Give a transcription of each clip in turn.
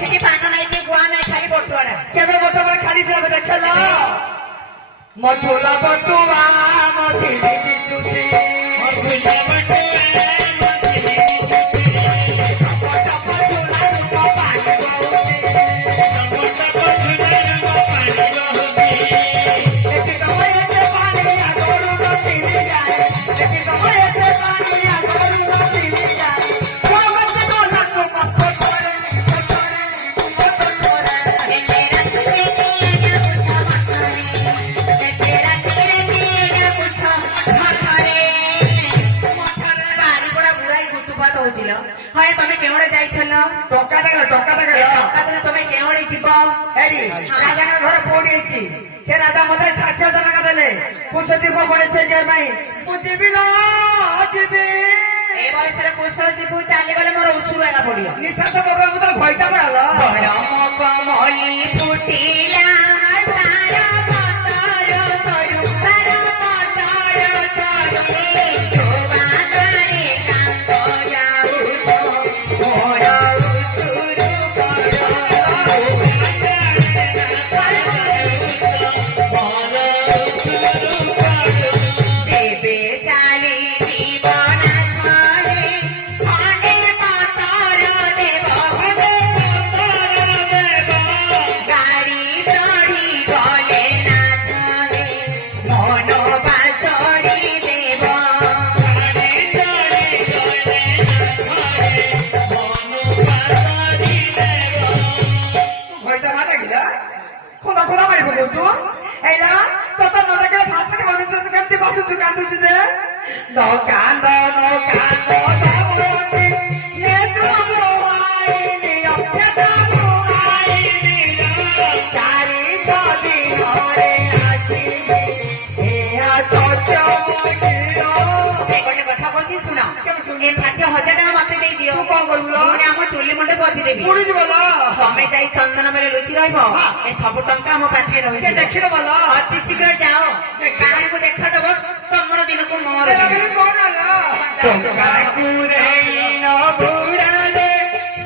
बसिकी पान नहीं थी गुआ नहीं खाली बटुआड़ा केबे बटुआ खाली देबे देखला मधुला बटुआ मधि दिदी सुती मधुला बटुआ से राजा मत 60 टका देले कुशदीप पड़े से जे भाई बुझिबी ना बुझिबी ए बयस रे कुशदीप चली गले मोर उसूर एगा पड़ियो निशात बगर मत खइता पड़ालो बलम कमली फुटिला तारा पतर सरू तारा पतर सरू जोबा गले कांत जाऊ मोर Usur No cando, no cando, no muerte, ne tuvo ay ni ay ni cari chodi hore asi e asocho chiro ଗୋଟେ କଥା କହୁଛି ଶୁଣ ଏ 60,000 ଟଙ୍କା ମତେ ଦେଇ ଦିଅ ତୁ କଣ କରିବୁ ଲୋ ମୁଁ ଆମ ଚୁଲି ମୁଣ୍ଡେ ପୋତି ଦେବି ପୁଣି ଯିବ ଲୋ ତମେ ଯାଇ ଚନ୍ଦନ ಮೇಲೆ ଲୁଚି ରହିବ ଏ ସବୁ ଟଙ୍କା ଆମ ପାଖରେ ରହିବ ଦେଖିଦବ ଲୋ ଅତି ଶୀଘ୍ର ଯାଅ କାହାକୁ ଦେଖାଦବ ତମର ଦିନକୁ ମୋର କଣ ହେଲା ଟଙ୍କା କୁରେଇନ ବୁଡ଼ାଲେ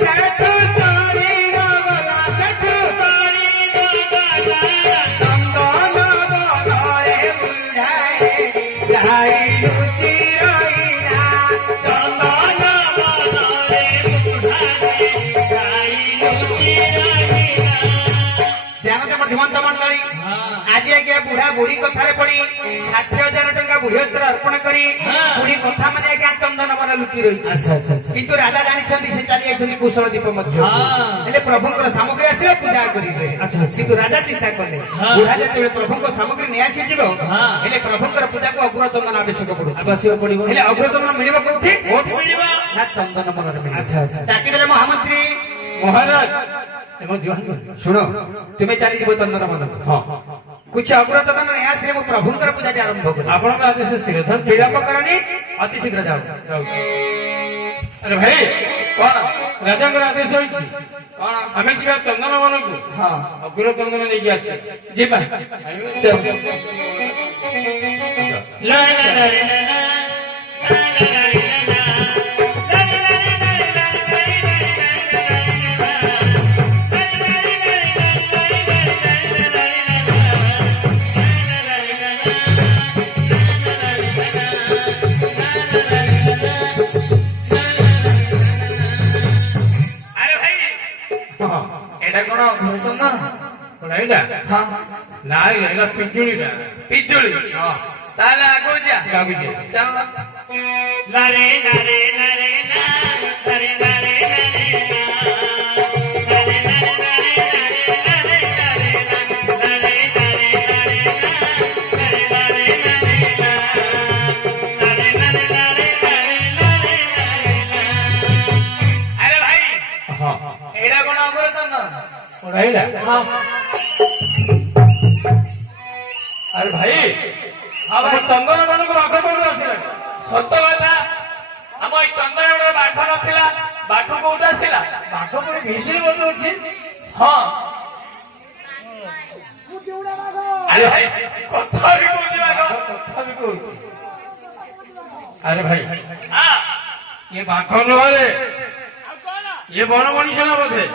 ସାତୁ ତୋରି ନଗଲା ସାତୁ ତୋରି ନଗଲା ଚନ୍ଦନ ବନରେ ବୁଢ଼ାଏ ଗାଇ ଲୁଚି ରହିଲା ଚନ୍ଦନ ବନରେ ବୁଢ଼ାଏ ଗାଇ ଲୁଚି ରହିଲା ଧ୍ୟାନ ଦେବ ଧୀମନ୍ତ ମଣ୍ଡଳୀ ଆଜି ଆଜ୍ଞା ବୁଢା ବୁଢୀ କଥାରେ ପଡି 60,000 ଟଙ୍କା ବୁଢୀ ହସ୍ତରେ ଅର୍ପଣ କରି ବୁଢୀ କଥା ମାନେ ଆଜ୍ଞା ଚନ୍ଦନ ବନ ଲୁଚି ରହିଛି କିନ୍ତୁ ରାଜା ଜାଣିଛନ୍ତି ସେ ଚାଲି ଯାଇଛନ୍ତି କୁଶଳ ଦ୍ୱୀପ ମଧ୍ୟ ହେଲେ ପ୍ରଭୁଙ୍କର ସାମଗ୍ରୀ ଆସିଲେ ପୂଜା କରିବେ କିନ୍ତୁ ରାଜା ଚିନ୍ତା କଲେ ବୁଢା ଯେତେବେଳେ ପ୍ରଭୁଙ୍କ ସାମଗ୍ରୀ ନେଇ ଆସିଯିବ ହେଲେ ପ୍ରଭୁଙ୍କର ପୂଜାକୁ ଅଗ୍ର ଚନ୍ଦନ ଆବଶ୍ୟକ ପଡିବ ହେଲେ ଅଗ୍ର ଚନ୍ଦନ ମିଳିବ କୋଉଠି ମିଳିବ ନା ଚନ୍ଦନ ବନରେ ମିଳିବ ଡାକିଦେଲେ ମହାମନ୍ତ୍ରୀ ମହାରାଜ ଶୁଣ ତୁମେ ଚାଲିଯିବ ଚନ୍ଦନ ବନକୁ कुछ अग्रचंदन नहीं आसले मु प्रभुंकर पूजा आरंभ कर आपन आदेश शीघ्र विलंब करनी अति शीघ्र जाओ अरे भाई कौन राजा आदेश होइछि कौन हमें जीवा चंदन वन को हां अग्रचंदन लेके आसे जीवा चल ला ला ला ताला आगो जा चल लारे लारे लारे ला लारे लारे लारे अरे भाई एड़ा कोन अबो अरे भाई हम चंदन मन को बाघ कौन आसला सत कथा आम चंदन बाघ नथिला बाघ कौट आसला बाघ पुणी घिसिरी बन अच्छी हाँ अरे भाई कथा भी कहूँ बाघ कथा भी कहूँ अरे भाई ये बाघ नुहे ये बन मनीष ना बोधे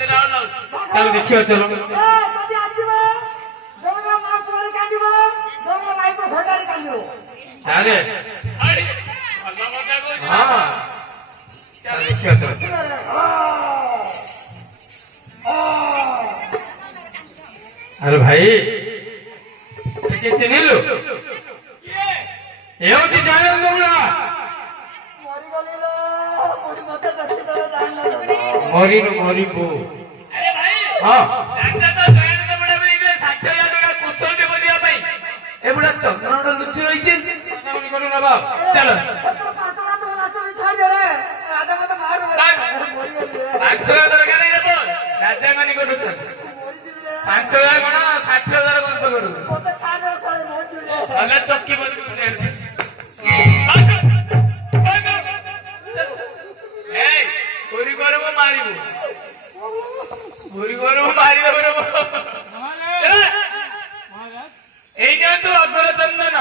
ଚାଲ ଦେଖିବା ଚାଲ ଯଦି ଆସିବ ଜମା ମା କୁଆରେ କାନ୍ଦିବ ଜମା ମାଇକୁ ଘୋଡ଼ାରେ କାନ୍ଦିବ ଚାଲେ ହଁ ଚାଲ ଦେଖିବା ଚାଲ ଆରେ ଭାଇ ଟିକେ ଚିହ୍ନିଲୁ ଏ ହଉଛି ଜୟନନ୍ଦ ବୁଢା ମରିଗଲି ଲୋ କୋଉଠି ମତେ ଦେଖି ଦେଲେ ଜାଣିଲ ମରିନୁ ମରିବୁ ଆରେ ଭାଇ ହଁ ରାଜା ତ ଜୟନ୍ତ ବୁଢା ବୁଲିଥିଲେ 60,000 ଟଙ୍କା କୁଶଳ ଦେବ ଦିବା ପାଇଁ ଏ ବୁଢା ଚନ୍ଦ୍ରନଟା ଲୁଚି ରହିଛି କରୁ ନବା ଚାଲ ରାଜା ମତେ ମାର ପାଞ୍ଚ ଦରକାର ନାହିଁ ତ ରାଜା ମାନେ କରୁଛନ୍ତି 5,000 କଣ 60,000 କଣ ତ କରୁ ମତେ ଖାଇଦେବ ସାଳେ ମରିଯିବେ ଭଲ ଚକି ବସି ଚୋରି କରିବୁ ମାରିବୁ ଚୋରି କରିବୁ ମାରିବ ଏଇ ନିଅନ୍ତୁ ଅଘୋର ଚନ୍ଦନ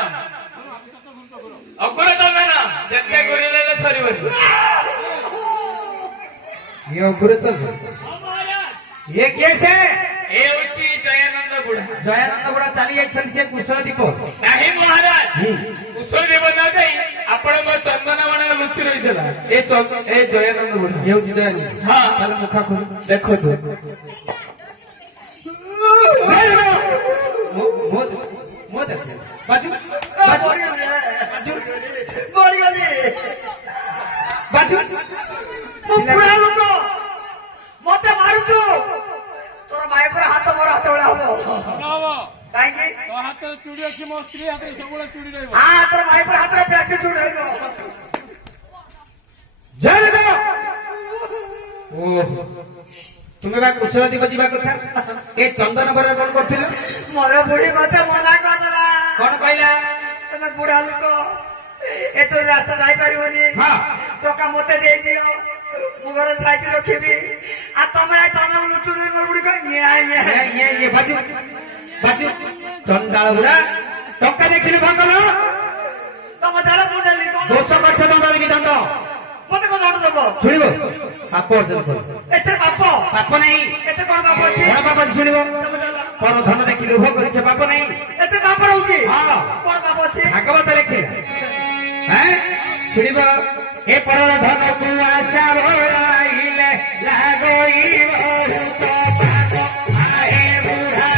ଅଘୋର ଚନ୍ଦନ ଯେତେ କରିଲେ ସରିବନି ये अघुरे चल ये कैसे ଏ ହଉଛି ଦୟାନନ୍ଦ ବୁଢା ଜୟାନନ୍ଦ ବୁଢା ଚାଲି ଯାଇଛନ୍ତି ସେ କୁଶଳ ଦୀପ ନାହିଁ ମହାରାଜ କୁଶଳ ଦେବ ନ ଯାଇ ଆପଣଙ୍କ ଚନ୍ଦନ ବଣ ଲୁଚି ରହିଥିଲା ଏ ଜୟାନନ୍ଦ ବୁଢା ये हूँ जयानंद ହଁ चल मुखा खोल ଦେଖନ୍ତୁ मो देख बाजू बाजू ମରିଗଲି बाजू ମୁଁ ବୁଢା ଲୋକ ମତେ ମାରୁଛୁ ତୋର ଭାଇ ପରେ ହାତ ମୋର ହାତ ଭଳିଆ ହବ କାହିଁକି ହାତରେ ଚୁଡ଼ି ଅଛି ମୋ ସ୍ତ୍ରୀ ହାତରେ ସବୁବେଳେ ଚୁଡ଼ି ରହିବ ହଁ ତୋର ଭାଇ ପରେ ହାତରେ ପ୍ୟାକେଟ ଚୁଡ଼ି ରହିବ जयानंद ओ तुम्हें बा कुशल दीप जीवा कथा ए चंदन बर कौन करथिल ମୋର ବୁଢୀ ମତେ ମନା କରିଦେଲା कौन कहला ତମେ ବୁଢା ଲୋକ ଏତେ ରାସ୍ତା ଯାଇପାରିବନି हाँ ଟଙ୍କା ମତେ ଦେଇଦିଅ ମୁଁ ଘରେ ସାଇକେଲ ରଖିବି ଆଉ ତମେ ତମେ ଲୁଟୁନି ମୋର ବୁଢୀ କହି ये बाजू बाजू चंडाल बुढ़ा टंका देखिलु भंगल ତମ ଜାଲ ମୁଁ ନେଲି କଣ दोष करछ दंड विधान ମତେ କଣ ଦଣ୍ଡ ଦବ ଶୁଣିବ ପାପ ଅର୍ଜନ କର ଏତେ ପାପ ପାପ ନାହିଁ ଏତେ କଣ ପାପ ଅଛି କଣ ପାପ ଅଛି ଶୁଣିବ ତମେ ଜାଲ ପର ଧନ ଦେଖି ଲୋଭ କରିଛ ପାପ ନାହିଁ ଏତେ ପାପ ରହୁଛି ହଁ କଣ ପାପ ଅଛି ଭାଗବତ ଲେଖିଲା ଶୁଣିବ ଏ ପର ଧନକୁ ଆଶା ଭଳାଇଲେ ଲାଗୋଇବ ଭୂତ ପାପ ଆହେ ବୁଢ଼ା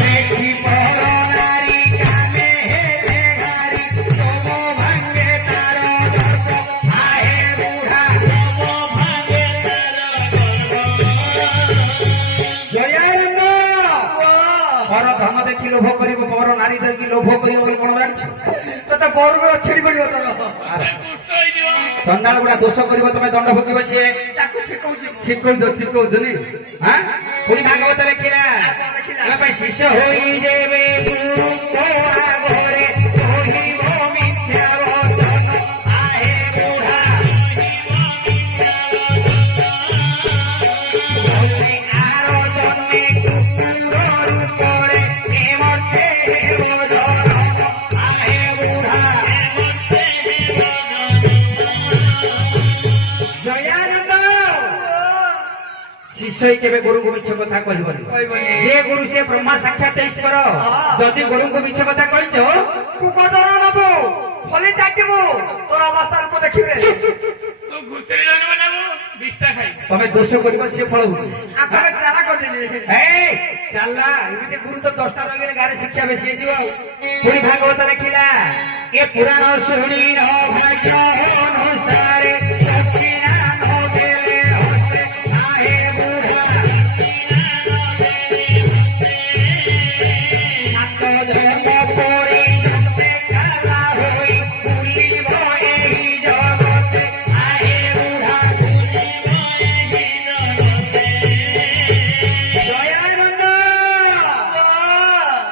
ଦେଖି ପର ନାରୀ କାମେ ହେଲେ ଘାରି ତମ ଭାଙ୍ଗେ ତାର ଗର୍ବ ଆହେ ବୁଢ଼ା ଜୟାନନ୍ଦ ପର ଧନ ଦେଖି ଲୋଭ କରିବ ପର ନାରୀ ଦେଖି ଲୋଭ କରିବ ବୋଲି କଣ ଜାଣିଛ ତତେ ବରୁକୁ ଛିଡି ପଡିବ ତୋର ଦୁଷ୍ଟ ହେଇଯିବ ଚଣ୍ଡାଳ ଗୁଡା ଦୋଷ କରିବ ତମେ ଦଣ୍ଡ ଭୋଗିବ ସିଏ ତାକୁ ଶିଖଉଛି ଶିଖଉଛନି ପୁଣି ଭାଗବତ ଲେଖିଲା ତମ ପାଇଁ ଶିଷ୍ୟ ହୋଇଯିବେ ଘରେ କହିବ ମିଥ୍ୟା ବଚନ ଆହେ ବୁଢ଼ା ଆର ଜନ୍ମେ କୁକୁର ରୂପରେ ଏମର୍ତ୍ତେ ହେବ ଧନ ଆହେ ବୁଢ଼ା ଜୟାନନ୍ଦ ଶିଷ୍ୟ କେବେ ଗୁରୁଙ୍କୁ ମିଛ କଥା କହିବନି ଯେ ଗୁରୁ ସେ ବ୍ରହ୍ମା ସାକ୍ଷାତ ଈଶ୍ୱର ଯଦି ଗୁରୁଙ୍କୁ ମିଛ କଥା କହିଛ କୁକର୍ଦନ ନବୁ ଖଲି ଚାଟିବୁ ତୋର ଅବସ୍ଥା ଲୋକ ଦେଖିବେ ତୁ ଘୁଷୁରି ଜନ୍ମ ନେବୁ ବିଷ୍ଟା ଖାଇ ତମେ ଦୋଷ କରିବ ସେ ଫଳ ହୁଏ ଆଗରେ ଚାରା କରିଦେଲି ଚାଲିଲା ଏମିତି ଗୁରୁ ତ 10ଟା ରହିଲେ ଗାଁରେ ଶିକ୍ଷା ବେଶୀ ହେଇଯିବ ପୁଣି ଭାଗବତ ଲେଖିଲା ଏ ପୁରାଣ ଶୁଣି ନ ଭାଗ୍ୟ ଅନୁସାରେ ଦକ୍ଷିଣା ନ ଦେଲେ ହସେ ଆହେ ବୁଢ଼ା ସାତ ଜନ୍ମ ପରେ ତମେ କାଲା ହୋଇ ବୁଲିବ ଏହି ଜଗତେ ଆହେ ବୁଢ଼ା ଜୟାନନ୍ଦ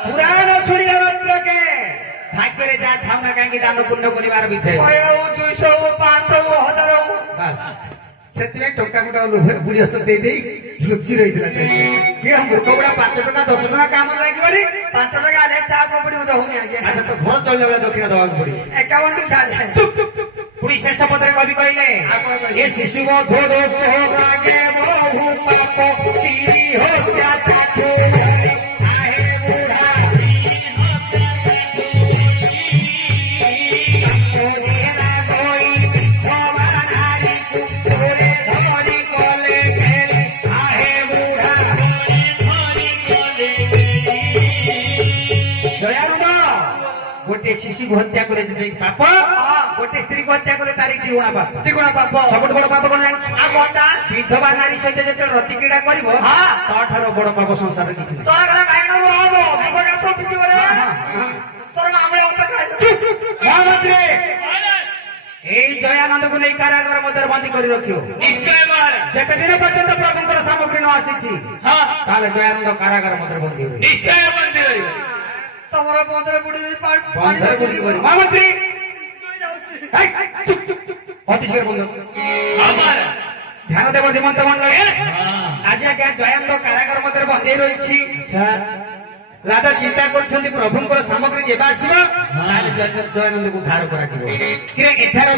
ପୁରାଣ ଶୁଣିବା ମାତ୍ରକେ ଭାଗ୍ୟରେ ଯାହା ଥାଉ ନା କାହିଁକି ଦାନ ପୁଣ୍ୟ କରିବାର ବିଷୟ 100 200 500 1000 ବାସ୍ ସେଥିପାଇଁ ଟଙ୍କା ଗୁଡା ବୁଢୀ ହସ୍ତ ଦେଇ ଲୁଚି ରହିଥିଲା କିଏ ମୂର୍ଖ ଗୁଡା 5 ଟଙ୍କା 10 ଟଙ୍କା କାମରେ ଲାଗିବନି 5 ଟଙ୍କା ହେଲେ ଚା କପଡି ମତେ ହଉନି ଆଜ୍ଞା ଆଚ୍ଛା ତ ଘର ଚଳିଲା ବେଳେ ଦକ୍ଷିଣା ଦେବାକୁ ପଡିବ 51 ଟୁ 60 ପୁଣି ଶେଷ ପଦରେ କବି କହିଲେ ଏ ଶିଶୁ ବୋଧ ଦୋଷ ରାଗେ ବହୁ ପାପ ସିରି ହତ୍ୟା ତାଠୁ ଆହେ ବୁଢ଼ା ଓଡିଆ ଗଇ ଭବାନାରୀକୁ କୋରେ ଧରି କଲେ ଘେରି ଆହେ ବୁଢ଼ା ଜୟାନନ୍ଦ ଗୋଟେ ଶିଶୁକୁ ହତ୍ୟା করে যদি পাপ ଗୋଟେ ସ୍ତ୍ରୀକୁ ହତ୍ୟା করে ତାରି ଦିଗୁଣା ପାପ ଦ୍ୱିଗୁଣ ପାପ ସବୁଠୁ ବଡ ପାପ କଣ ଜାଣିଛୁ ଆଉ କଣଟା ବିଧବା ନାରୀ ସହିତ ଯେତେବେଳେ ରତି କ୍ରୀଡ଼ା କରିବ ତାଠାରୁ ବଡ ପାପ ସଂସାରରେ କିଛି ନାହିଁ ତୋର ଘରେ ବାଇଗଣ ହବ ବିଗଟ ଆସ ଉଠିଛି ଘରେ ତୋର ମାମୁଳି ଅନ୍ତ ଖାଇଦେବ ମହାମନ୍ତ୍ରୀ ଏଇ ଜୟାନନ୍ଦକୁ ନେଇ କାରାଗାର ମଧ୍ୟରେ ବନ୍ଦୀ କରି ରଖିବ ନିଶ୍ଚୟ ମହାରାଜ ଯେତେ ଦିନ ପର୍ଯ୍ୟନ୍ତ ପ୍ରଭୁଙ୍କର ସାମଗ୍ରୀ ନ ଆସିଛି ହଁ ତାହେଲେ ଜୟାନନ୍ଦ କାରାଗାର ମଧ୍ୟରେ ବନ୍ଦୀ ହେବେ ନିଶ୍ଚୟ ବନ୍ଦୀ କରିବ ତମର ବନ୍ଧରେ ବୁଡି ପାଣି ବନ୍ଧରେ ବନ୍ଦୀ କରିବ ମହାମନ୍ତ୍ରୀ ହେଇ, ଚୁପ୍, ଚୁପ୍, ଚୁପ୍। ଅତି ଶୀଘ୍ର ବନ୍ଦ ହଁ ମହାରାଜ ଧ୍ୟାନ ଦେବ ଶ୍ରୀମନ୍ତ ମଣ୍ଡଳୀ ଆଜି ଆଜ୍ଞା ଜୟାନନ୍ଦ କାରାଗାର ମଧ୍ୟରେ ବନ୍ଦୀ ରହିଛି ରାଜା ଚିନ୍ତା କରୁଛନ୍ତି ପ୍ରଭୁଙ୍କର ସାମଗ୍ରୀ ଯେବେ ଆସିବ ତାହେଲେ ଜୟାନନ୍ଦକୁ ଉଦ୍ଧାର କରାଯିବ କିରେ ଏଠାରେ